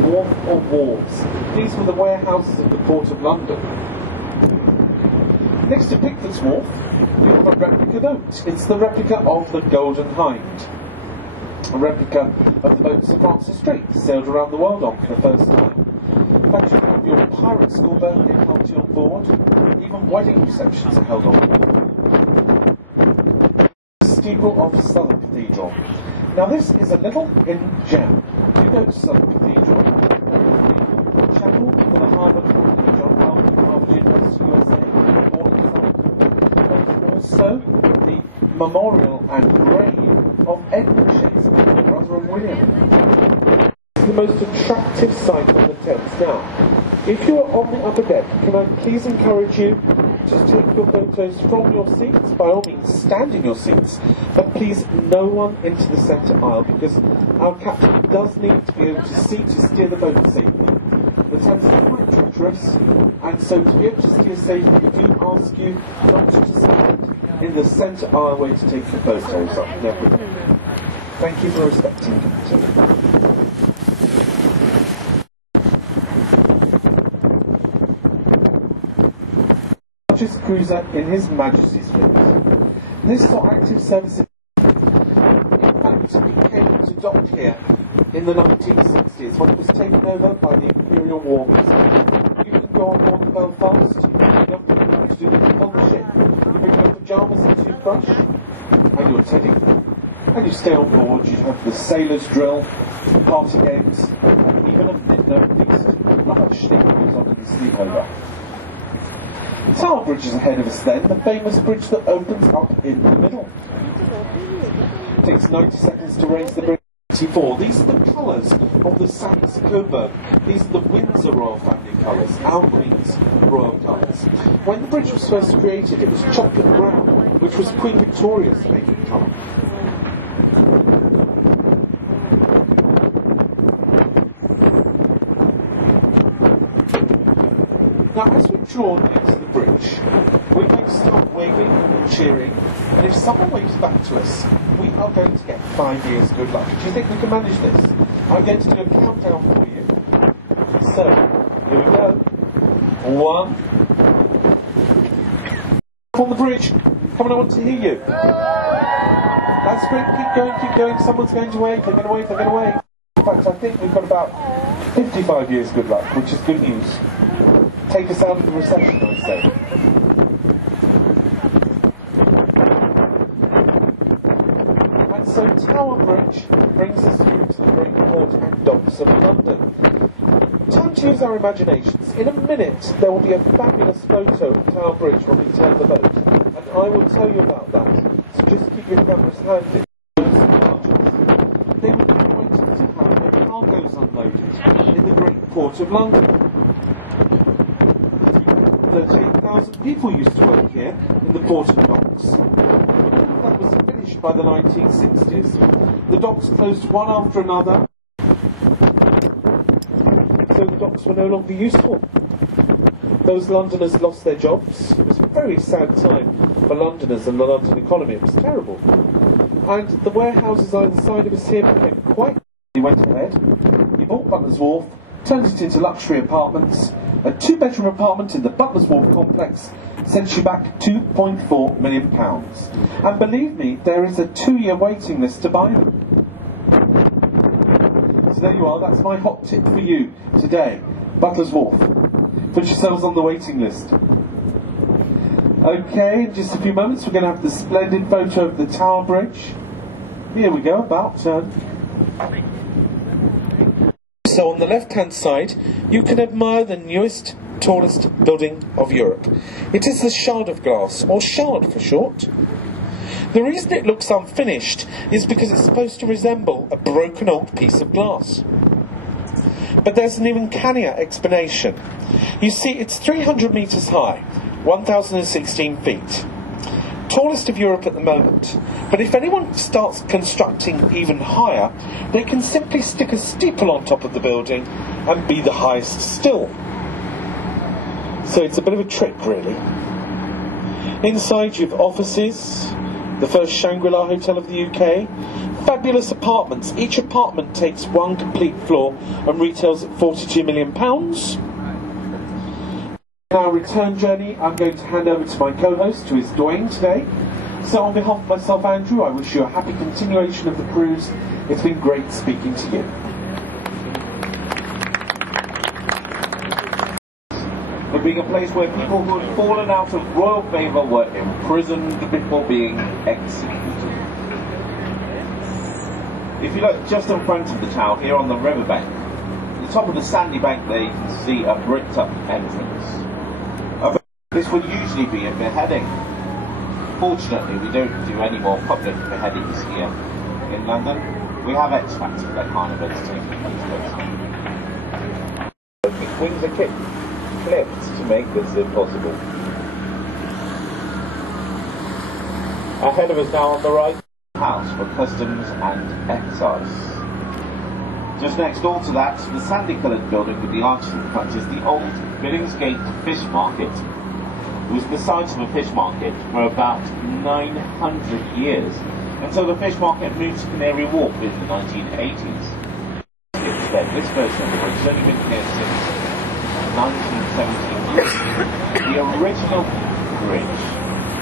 Wharf or wharves. These were the warehouses of the Port of London. Next to Pickford's Wharf, you have a replica boat. It's the replica of the Golden Hind. A replica of the boat Sir Francis Drake sailed around the world on for the first time. In fact, you have your pirate school boat in Halty on board. Even wedding receptions are held on board. The steeple of Southwark Cathedral. Now this is a little hidden gem. You go to Southwark Cathedral, the chapel for the Harvard Family, John Harvard University, USA, born in Southwark. There's also the memorial and grave of Edmund Shakespeare, brother of William. It's the most attractive sight on the Thames. Now, if you are on the upper deck, can I please encourage you to take your photos from your seats? By all means, stand in your seats, but please no one into the centre aisle, because our captain does need to be able to see to steer the boat safely. The Thames is quite treacherous, and so to be able to steer safely, we do ask you not to stand in the centre aisleway to take your photos up. Never. Thank you for respecting Captain. Cruiser in His Majesty's fleet. This saw active service. In fact, it came to dock here in the 1960s when it was taken over by the Imperial War Museum. You can go on board the Belfast, you don't really like to do this on the ship. You bring your pyjamas and toothbrush and your teddy, and you stay on board. You have the sailors' drill, party games, and even a midnight feast. Not much sleep goes on in the sleepover. Tower Bridge is ahead of us then, the famous bridge that opens up in the middle. It takes 90 seconds to raise the bridge. 24. These are the colours of the Saxe-Coburg. These are the Windsor royal family colours, our Queen's royal colours. When the bridge was first created, it was chocolate brown, which was Queen Victoria's favourite colour. Now, as we draw near to the bridge, we're going to start waving and cheering, and if someone waves back to us, we are going to get 5 years good luck. Do you think we can manage this? I'm going to do a countdown for you. So, here we go. 1. On the bridge. Come on, I want to hear you. That's great. Keep going, keep going. Someone's going to wave. They're going to wave, they're going to wave. In fact, I think we've got about 55 years good luck, which is good news. Take us out of the recession, I say. And so Tower Bridge brings us through to the Great Port and Docks of London. Time to use our imaginations. In a minute, there will be a fabulous photo of Tower Bridge when we turn the boat, and I will tell you about that. So just keep your cameras handy. They will be waiting to have their cargoes unloaded in the Great Port of London. 38,000 people used to work here in the port and docks. But that was finished by the 1960s. The docks closed one after another, so the docks were no longer useful. Those Londoners lost their jobs. It was a very sad time for Londoners and the London economy. It was terrible. And the warehouses either side of us here became quite... He went ahead, he bought Butler's Wharf, turned it into luxury apartments. A 2-bedroom apartment in the Butler's Wharf complex sent you back £2.4 million. And believe me, there is a 2-year waiting list to buy them. So there you are, that's my hot tip for you today. Butler's Wharf. Put yourselves on the waiting list. Okay, in just a few moments we're going to have the splendid photo of the Tower Bridge. Here we go, about turn. So on the left-hand side, you can admire the newest, tallest building of Europe. It is the Shard of Glass, or Shard for short. The reason it looks unfinished is because it's supposed to resemble a broken old piece of glass. But there's an even cannier explanation. You see, it's 300 metres high, 1,016 feet. Tallest of Europe at the moment, but if anyone starts constructing even higher, they can simply stick a steeple on top of the building and be the highest still. So it's a bit of a trick, really. Inside you have offices, the first Shangri-La hotel of the UK, fabulous apartments. Each apartment takes one complete floor and retails at £42 million. In our return journey, I'm going to hand over to my co-host, who is Dwayne today. So on behalf of myself, Andrew, I wish you a happy continuation of the cruise. It's been great speaking to you. For being a place where people who had fallen out of royal favour were imprisoned before being executed. If you look just in front of the tower, here on the riverbank, at the top of the sandy bank there you can see a bricked up entrance. This would usually be a beheading. Fortunately, we don't do any more public beheadings here in London. We have X Factor, that kind of entertainment these days. Wings are clipped to make this impossible. Ahead of us now on the right, house for customs and excise. Just next door to that, the sandy-coloured building with the arches in front is the old Billingsgate Fish Market. It was the site of a fish market for about 900 years, until the fish market moved to Canary Wharf in the 1980s. This version of the bridge has only been here since 1917. The original bridge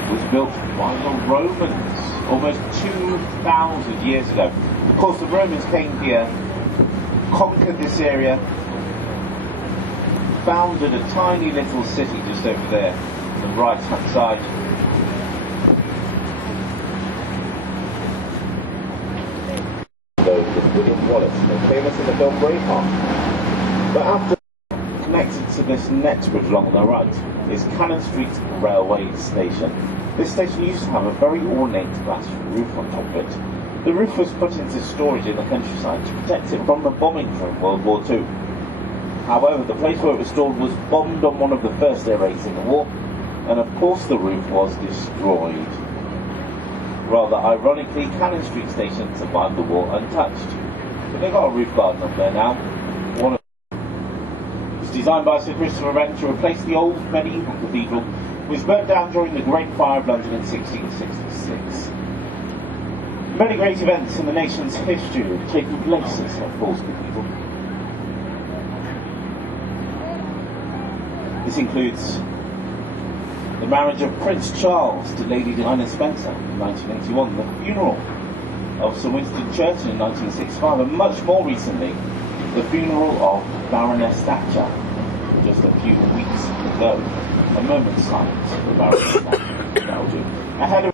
was built by the Romans almost 2,000 years ago. Of course, the Romans came here, conquered this area, founded a tiny little city just over there on the right hand side. William Wallace, famous in the film Braveheart. But after connected to this next bridge along the right is Cannon Street Railway Station. This station used to have a very ornate glass roof on top of it. The roof was put into storage in the countryside to protect it from the bombing during World War II. However, the place where it was stored was bombed on one of the first air raids in the war, and of course the roof was destroyed. Rather ironically, Cannon Street Station survived the war untouched. But they've got a roof garden up there now. One of it was designed by Sir Christopher Wren to replace the old medieval cathedral, which was burnt down during the Great Fire of London in 1666. Many great events in the nation's history have taken place at St Paul's Cathedral. This includes the marriage of Prince Charles to Lady Diana Spencer in 1981, the funeral of Sir Winston Churchill in 1965, and much more recently, the funeral of Baroness Thatcher just a few weeks ago. A moment's silence for Baroness Thatcher. That'll do. Ahead of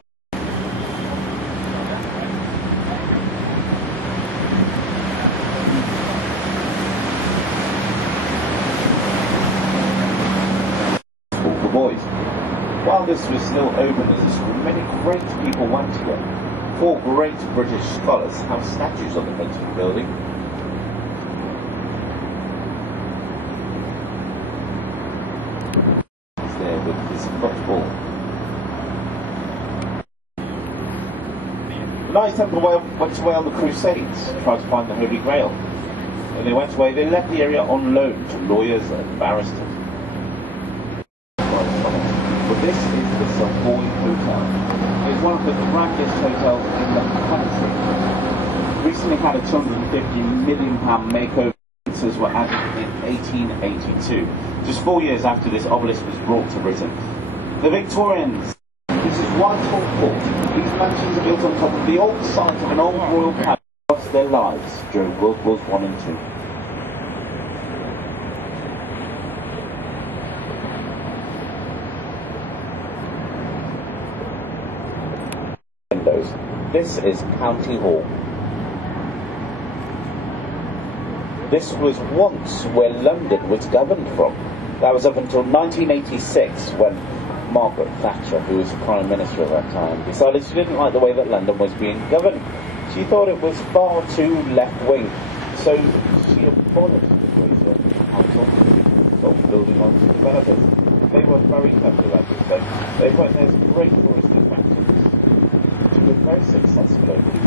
the boys. While this was still open as a school, many great people went here. 4 great British scholars have statues on the front of the building. He's there with his football. The Knights Templar went away on the Crusades to try to find the Holy Grail. When they went away, they left the area on loan to lawyers and barristers. This is the Savoy Hotel. It's one of the grandest hotels in the country. Recently had a £250 million makeover. Fences were added in 1882, just 4 years after this obelisk was brought to Britain. The Victorians. This is Whitehall Court. These mansions are built on top of the old site of an old royal palace. Lost their lives during World Wars I and II. This is County Hall. This was once where London was governed from. That was up until 1986 when Margaret Thatcher, who was Prime Minister at that time, decided she didn't like the way that London was being governed. She thought it was far too left-wing, so she abolished the Great Council, stopped building on to developers. They were very clever about this, though. They went there as great tourist attractions. They were very successful over the years.